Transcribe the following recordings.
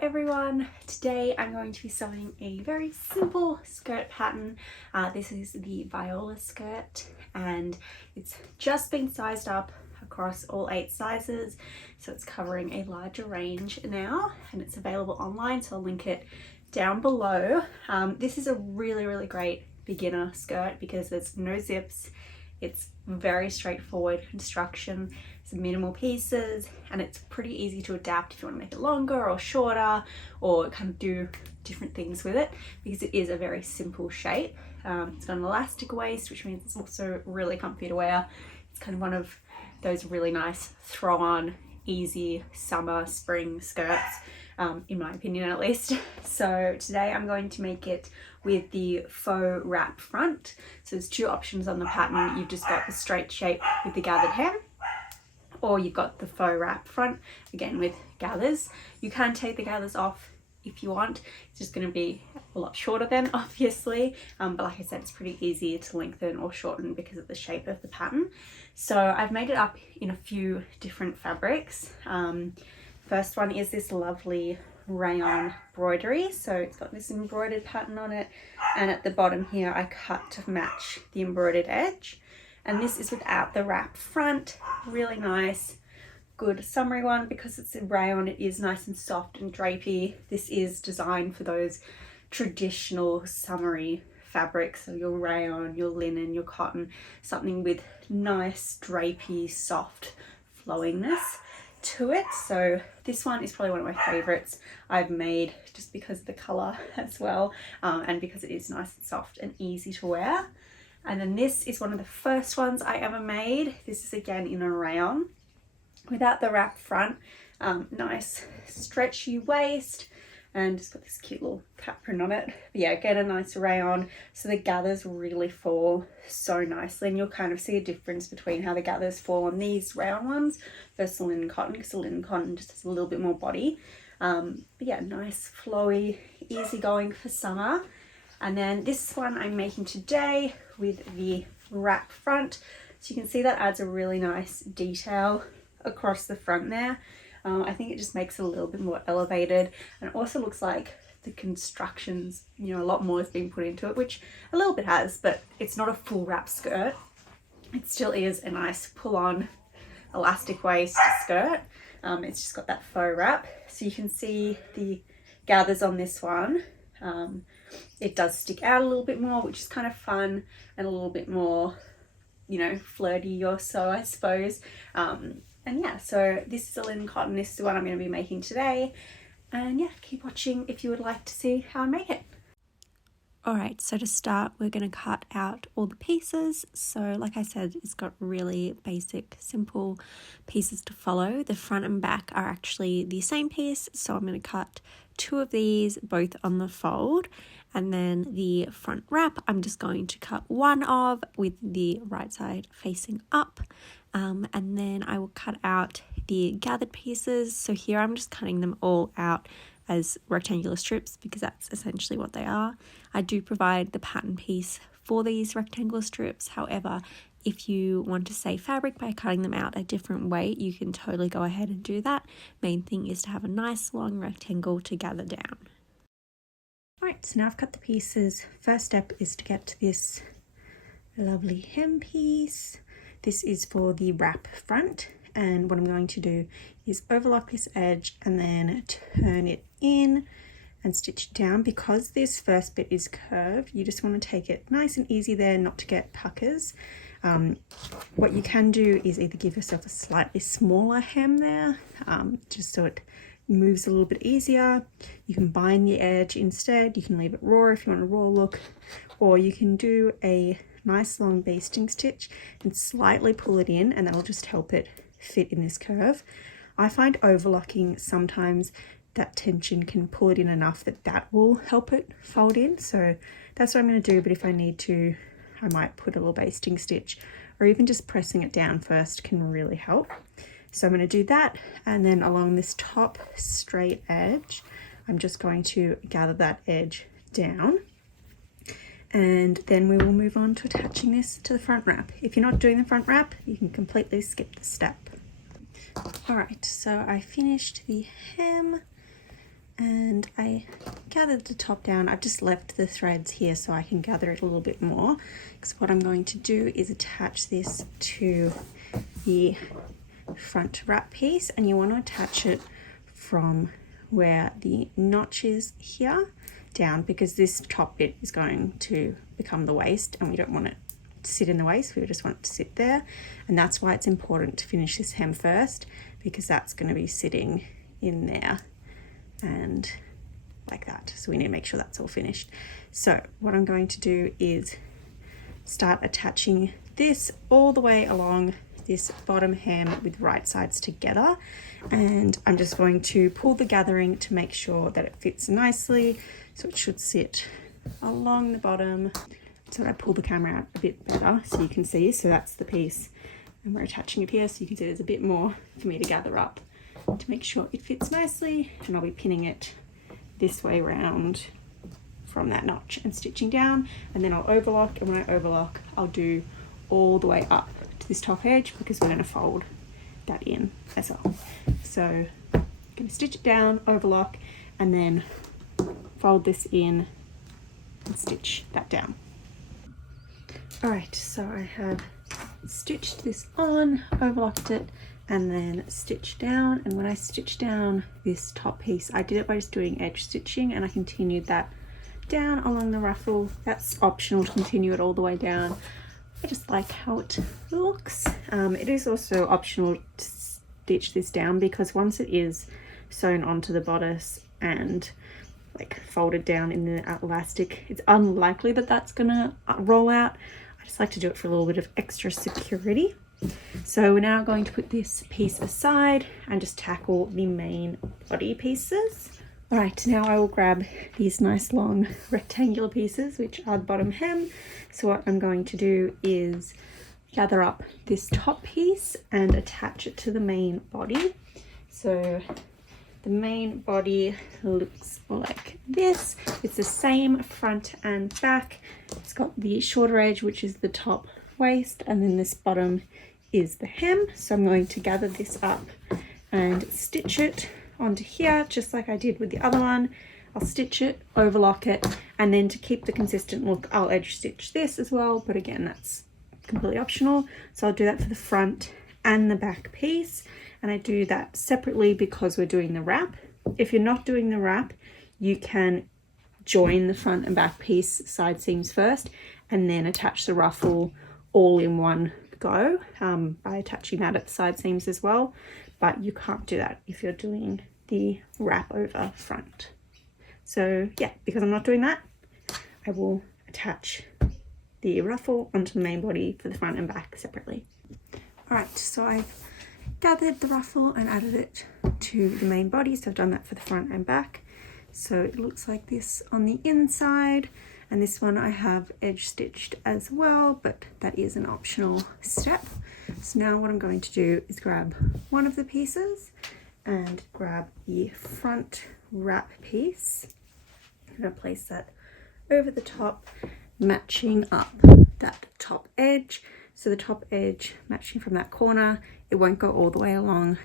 everyone, today I'm going to be sewing a very simple skirt pattern. This is the Viola skirt and it's just been sized up across all 8 sizes, so it's covering a larger range now and it's available online, so I'll link it down below. This is a really great beginner skirt because there's no zips. It's very straightforward construction, some minimal pieces, and it's pretty easy to adapt if you want to make it longer or shorter or kind of do different things with it because it is a very simple shape. It's got an elastic waist, which means it's also really comfy to wear. It's kind of one of those really nice throw on easy summer spring skirts, in my opinion at least. So today I'm going to make it with the faux wrap front. So there's 2 options on the pattern. You've just got the straight shape with the gathered hem, or you've got the faux wrap front, again with gathers. You can take the gathers off if you want. It's just going to be a lot shorter then, obviously, but like I said, it's pretty easy to lengthen or shorten because of the shape of the pattern. So I've made it up in a few different fabrics. First one is this lovely rayon embroidery, so it's got this embroidered pattern on it, and at the bottom here I cut to match the embroidered edge, and this is without the wrap front. Really nice, good summery one because it's a rayon. It is nice and soft and drapey. This is designed for those traditional summery fabrics, so your rayon, your linen, your cotton, something with nice drapey soft flowingness to it. So this one is probably one of my favorites I've made just because of the color as well, and because it is nice and soft and easy to wear. And then this is one of the first ones I ever made. This is again in a rayon without the wrap front. Nice stretchy waist, and it's got this cute little cat print on it. But yeah, again a nice rayon, so the gathers really fall so nicely, and you'll kind of see a difference between how the gathers fall on these rayon ones versus the linen cotton, because the linen cotton just has a little bit more body. But yeah, nice flowy, easy going for summer. And then this one I'm making today with the wrap front, so you can see that adds a really nice detail across the front there. I think it just makes it a little bit more elevated, and it also looks like the constructions, you know, a lot more has been put into it, which a little bit has, but it's not a full wrap skirt. It still is a nice pull-on elastic waist skirt. It's just got that faux wrap, so you can see the gathers on this one. It does stick out a little bit more, which is kind of fun and a little bit more, you know, flirty or so, I suppose. And yeah, so this is a linen cotton. This is the one I'm going to be making today. And yeah, keep watching if you would like to see how I make it. Alright, so to start, we're going to cut out all the pieces. So like I said, it's got really basic, simple pieces to follow. The front and back are actually the same piece. So I'm going to cut 2 of these, both on the fold. And then the front wrap, I'm just going to cut 1 of with the right side facing up. And then I will cut out the gathered pieces. So here I'm just cutting them all out as rectangular strips because that's essentially what they are. I do provide the pattern piece for these rectangular strips. However, if you want to save fabric by cutting them out a different way, you can totally go ahead and do that. Main thing is to have a nice long rectangle to gather down. Alright, so now I've cut the pieces. First step is to get to this lovely hem piece. This is for the wrap front, and what I'm going to do is overlock this edge and then turn it in and stitch it down. Because this first bit is curved, you just want to take it nice and easy there, not to get puckers. What you can do is either give yourself a slightly smaller hem there, just so it moves a little bit easier. You can bind the edge instead. You can leave it raw if you want a raw look, or you can do a nice long basting stitch and slightly pull it in, and that'll just help it fit in this curve. I find overlocking sometimes that tension can pull it in enough that that will help it fold in, so that's what I'm going to do. But if I need to, I might put a little basting stitch, or even just pressing it down first can really help. So I'm going to do that, and then along this top straight edge I'm just going to gather that edge down, and then we will move on to attaching this to the front wrap. If you're not doing the front wrap, you can completely skip the step. Alright, so I finished the hem and I gathered the top down. I've just left the threads here so I can gather it a little bit more, because what I'm going to do is attach this to the front wrap piece, and you want to attach it from where the notch is here down, because this top bit is going to become the waist and we don't want it to sit in the waist, we just want it to sit there. And that's why it's important to finish this hem first, because that's going to be sitting in there and like that. So we need to make sure that's all finished. So what I'm going to do is start attaching this all the way along this bottom hem with right sides together, and I'm just going to pull the gathering to make sure that it fits nicely. So it should sit along the bottom. So I pull the camera out a bit better so you can see. So that's the piece, and we're attaching it here so you can see there's a bit more for me to gather up to make sure it fits nicely. And I'll be pinning it this way round from that notch and stitching down, and then I'll overlock, and when I overlock I'll do all the way up to this top edge, because we're going to fold that in as well. So I'm going to stitch it down, overlock, and then fold this in and stitch that down. Alright, so I have stitched this on, overlocked it, and then stitched down. And when I stitched down this top piece, I did it by just doing edge stitching, and I continued that down along the ruffle. That's optional to continue it all the way down. I just like how it looks. It is also optional to stitch this down, because once it is sewn onto the bodice and like folded down in the elastic, it's unlikely that that's gonna roll out. I just like to do it for a little bit of extra security. So we're now going to put this piece aside and just tackle the main body pieces. All right, now I will grab these nice long rectangular pieces, which are the bottom hem. So what I'm going to do is gather up this top piece and attach it to the main body. So the main body looks like this. It's the same front and back. It's got the shorter edge, which is the top waist, and then this bottom is the hem. So I'm going to gather this up and stitch it onto here, just like I did with the other one. I'll stitch it, overlock it, and then to keep the consistent look, I'll edge stitch this as well, but again, that's completely optional. So I'll do that for the front and the back piece, and I do that separately because we're doing the wrap. If you're not doing the wrap, you can join the front and back piece side seams first and then attach the ruffle all in one go by attaching that at the side seams as well, but you can't do that if you're doing the wrap over front. So yeah, because I'm not doing that, I will attach the ruffle onto the main body for the front and back separately. All right, so I've gathered the ruffle and added it to the main body, so I've done that for the front and back. So it looks like this on the inside, and this one I have edge stitched as well, but that is an optional step. So now what I'm going to do is grab one of the pieces and grab the front wrap piece. I'm going to place that over the top, matching up that top edge. So the top edge matching from that corner, it won't go all the way along.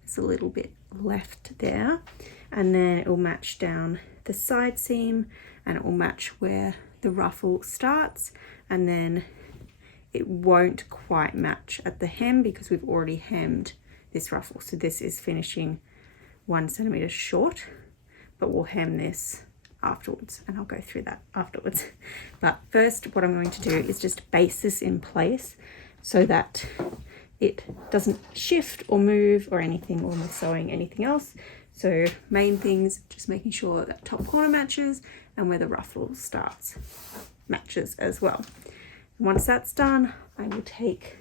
There's a little bit left there, and then it will match down the side seam, and it will match where the ruffle starts, and then it won't quite match at the hem because we've already hemmed this ruffle. So this is finishing 1 centimeter short, but we'll hem this afterwards, and I'll go through that afterwards. But first, what I'm going to do is just base this in place so that it doesn't shift or move or anything when we're sewing anything else. So main things, just making sure that top corner matches and where the ruffle starts matches as well. Once that's done, I will take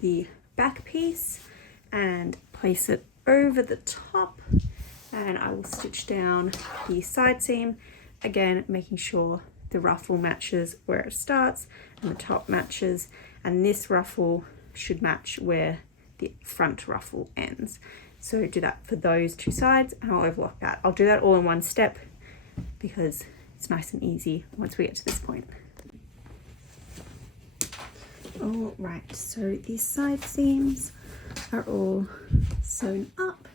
the back piece and place it over the top, and I will stitch down the side seam, again making sure the ruffle matches where it starts and the top matches, and this ruffle should match where the front ruffle ends. So do that for those two sides, and I'll overlock that. I'll do that all in one step because it's nice and easy once we get to this point. All right, so these side seams are all sewn up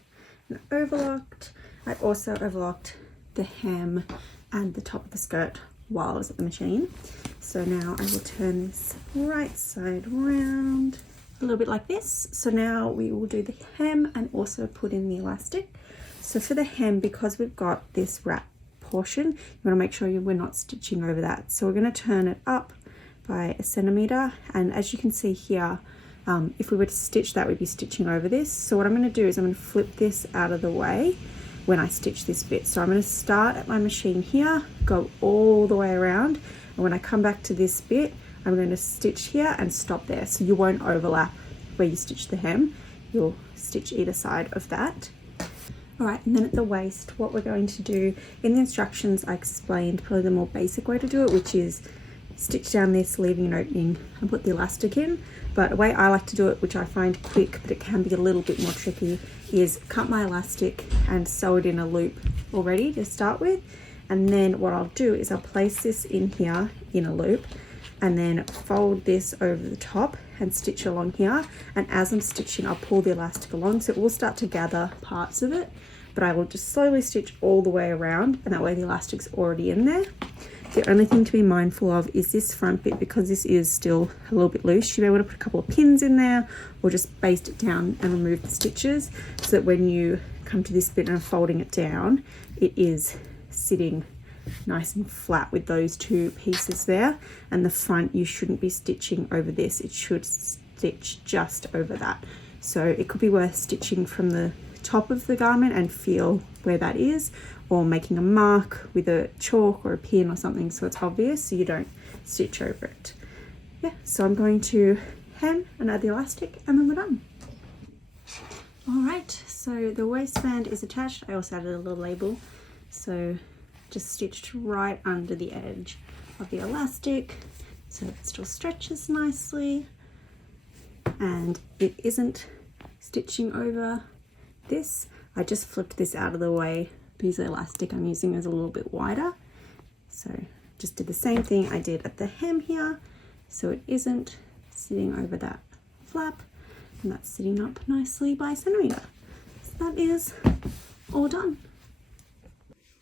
and overlocked. I also overlocked the hem and the top of the skirt while I was at the machine. So now I will turn this right side round a little bit like this. So now we will do the hem and also put in the elastic. So for the hem, because we've got this wrap portion, you want to make sure we're not stitching over that. So we're going to turn it up by 1 centimeter, and as you can see here, if we were to stitch that, we'd be stitching over this. So what I'm going to do is I'm going to flip this out of the way when I stitch this bit. So I'm going to start at my machine here, go all the way around, and when I come back to this bit, I'm going to stitch here and stop there, so you won't overlap where you stitch the hem. You'll stitch either side of that. Alright, and then at the waist, what we're going to do, in the instructions I explained probably the more basic way to do it, which is stitch down this, leaving an opening and put the elastic in. But the way I like to do it, which I find quick but it can be a little bit more tricky, is cut my elastic and sew it in a loop already to start with. And then what I'll do is I'll place this in here in a loop and then fold this over the top and stitch along here. And as I'm stitching, I'll pull the elastic along, so it will start to gather parts of it, but I will just slowly stitch all the way around, and that way the elastic's already in there. The only thing to be mindful of is this front bit, because this is still a little bit loose. You may want to put a couple of pins in there or just baste it down and remove the stitches, so that when you come to this bit and are folding it down, it is sitting nice and flat with those two pieces there. And the front, you shouldn't be stitching over this, it should stitch just over that. So it could be worth stitching from the top of the garment and feel where that is, or making a mark with a chalk or a pin or something so it's obvious, so you don't stitch over it. Yeah, so I'm going to hem and add the elastic, and then we're done. Alright, so the waistband is attached. I also added a little label, so just stitched right under the edge of the elastic so it still stretches nicely and it isn't stitching over this. I just flipped this out of the way because the elastic I'm using is a little bit wider. So just did the same thing I did at the hem here, so it isn't sitting over that flap, and that's sitting up nicely by 1 centimeter. So that is all done.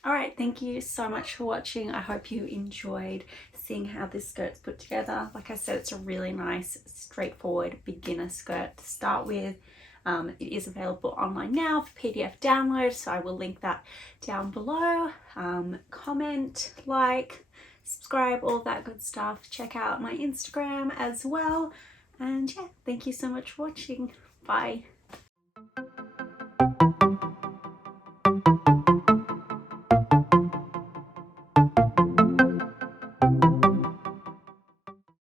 Alright, thank you so much for watching. I hope you enjoyed seeing how this skirt's put together. Like I said, it's a really nice, straightforward beginner skirt to start with. It is available online now for PDF download, so I will link that down below. Comment, like, subscribe, all that good stuff. Check out my Instagram as well. And yeah, thank you so much for watching. Bye.